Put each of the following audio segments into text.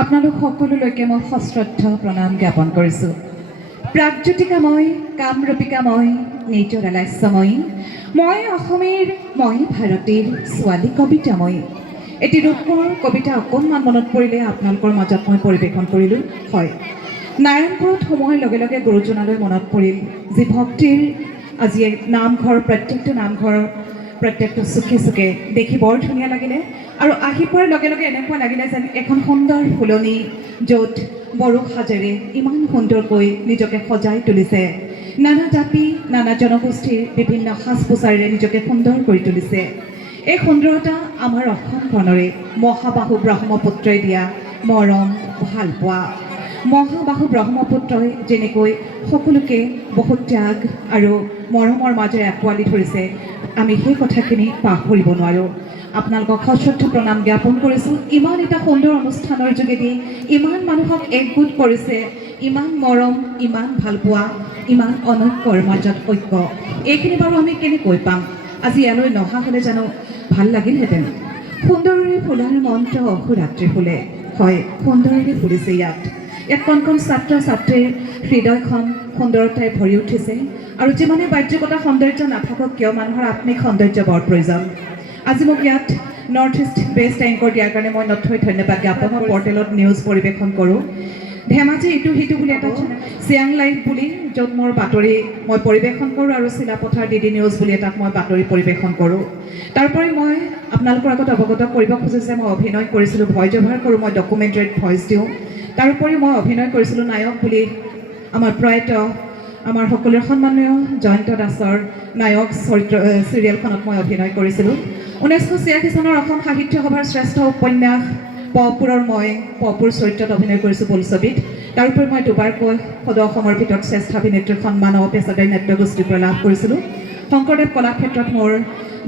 আপোনালোক সকলোলৈকে মই সশ্ৰদ্ধ প্ৰণাম জ্ঞাপন কৰিছোঁ। প্ৰাগজ্যোতিকাময়, কামৰূপিকাময়, নিৰ্জলাস্যময়ী, মই অসমীৰ, মই ভাৰতীৰ ছোৱালী কবিতাময়ী। এটি ৰূপকৰ কবিতা অকণমান মনত পৰিলে আপোনালোকৰ মাজত মই পৰিৱেশন কৰিলোঁ। হয়, নাৰায়ণপুৰত সোমোৱাৰ লগে লগে গুৰুজনালৈ মনত পৰিল, যি ভক্তিৰ আজি নামঘৰ, প্ৰত্যেকটো নামঘৰ, প্ৰত্যেকটো চুকে চুকে দেখি বৰ ধুনীয়া লাগিলে। আৰু আহি পোৱাৰ লগে লগে এনেকুৱা লাগিলে যেন এখন সুন্দৰ ফুলনি, য'ত বড়ো সাজেৰে ইমান সুন্দৰকৈ নিজকে সজাই তুলিছে, নানা জাতি, নানা জনগোষ্ঠীৰ বিভিন্ন সাজ পোছাৰেৰে নিজকে সুন্দৰ কৰি তুলিছে। এই সুন্দৰতা আমাৰ অসমখনৰে মহাবাহু ব্ৰহ্মপুত্ৰই দিয়া মৰম, ভালপোৱা। মহাবাহু ব্ৰহ্মপুত্ৰই যেনেকৈ সকলোকে বহুত ত্যাগ আৰু মৰমৰ মাজেৰে আঁকোৱালি ধৰিছে, আমি সেই কথাখিনি পাহৰিব নোৱাৰোঁ। আপোনালোকক সশ্ৰদ্ধ প্ৰণাম জ্ঞাপন কৰিছোঁ। ইমান এটা সুন্দৰ অনুষ্ঠানৰ যোগেদি ইমান মানুহক একগোট কৰিছে, ইমান মৰম, ইমান ভালপোৱা, ইমান অনৈক্যৰ মাজত ঐক্য, এইখিনি বাৰু আমি কেনেকৈ পাম? আজি ইয়ালৈ নহা হ'লে জানো ভাল লাগিলহেঁতেন? সুন্দৰৰে ফুলাৰ মন্ত্ৰ অহোৰাত্ৰি ফুলে। হয়, সুন্দৰৰে ফুলিছে ইয়াত কণ কণ ছাত্ৰ ছাত্ৰীৰ হৃদয়খন সুন্দৰতাই ভৰি উঠিছে। আৰু যিমানে বাহ্যিকতা সৌন্দৰ্য নাথাকক কিয়, মানুহৰ আত্মিক সৌন্দৰ্য বৰ প্ৰয়োজন। আজি মোক ইয়াত নৰ্থ ইষ্ট বেষ্ট এংকৰ দিয়াৰ কাৰণে মই নথৈ ধন্যবাদ জ্ঞাপন। মই পৰ্টেলত নিউজ পৰিৱেশন কৰোঁ, ধেমাজি ইটো সিটো বুলি এটা চিয়াং লাইভ বুলি, য'ত মোৰ বাতৰি মই পৰিৱেশন কৰোঁ, আৰু চিলাপথাৰ DD নিউজ বুলি এটাত মই বাতৰি পৰিৱেশন কৰোঁ। তাৰোপৰি মই আপোনালোকৰ আগত অৱগত কৰিব খোজোঁ যে মই অভিনয় কৰিছিলোঁ, ভইচ অভাৰ কৰোঁ, মই ডকুমেণ্টাৰীত ভইচ দিওঁ। তাৰোপৰি মই অভিনয় কৰিছিলোঁ নায়ক বুলি, আমাৰ প্ৰয়াত আমাৰ সকলোৰে সন্মানীয় জয়ন্ত দাসৰ নায়ক চৰিত্ৰ চিৰিয়েলখনত মই অভিনয় কৰিছিলোঁ। 1986 চনৰ অসম সাহিত্য সভাৰ শ্ৰেষ্ঠ উপন্যাস পপুৰৰ মই পপুৰ চৰিত্ৰত অভিনয় কৰিছোঁ বোলছবিত। তাৰোপৰি মই দুবাৰকৈ সদৌ অসমৰ ভিতৰত শ্ৰেষ্ঠ অভিনেত্ৰীৰ সন্মান পেছাদাৰী নাট্যগোষ্ঠীৰ পৰা লাভ কৰিছিলোঁ। শংকৰদেৱ কলাক্ষেত্ৰত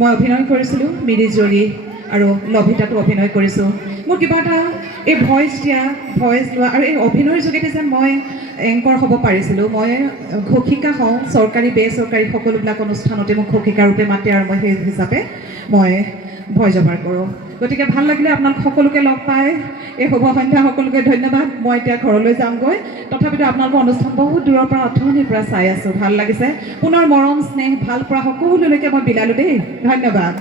মই অভিনয় কৰিছিলোঁ, মিৰি জীয়ৰী আৰু লভিতাতো অভিনয় কৰিছোঁ। মোৰ কিবা এটা এই ভইচ লোৱা আৰু এই অভিনয়ৰ যোগেদি যেন মই এংকৰ হ'ব পাৰিছিলোঁ। মই ঘোষিকা হওঁ, চৰকাৰী বেচৰকাৰী সকলোবিলাক অনুষ্ঠানতে মোক ঘোষিকা ৰূপে মাতে, আৰু মই সেই হিচাপে মই ভইচ অভাৰ কৰোঁ। গতিকে ভাল লাগিলে আপোনালোক সকলোকে লগ পাই। এই শুভ সন্ধ্যা, সকলোকে ধন্যবাদ। মই এতিয়া ঘৰলৈ যামগৈ, তথাপিতো আপোনালোকৰ অনুষ্ঠান বহুত দূৰৰ পৰা অথনিৰ পৰা চাই আছোঁ, ভাল লাগিছে। পুনৰ মৰম, স্নেহ, ভাল পোৱা সকলোলৈকে মই বিলালোঁ দেই। ধন্যবাদ।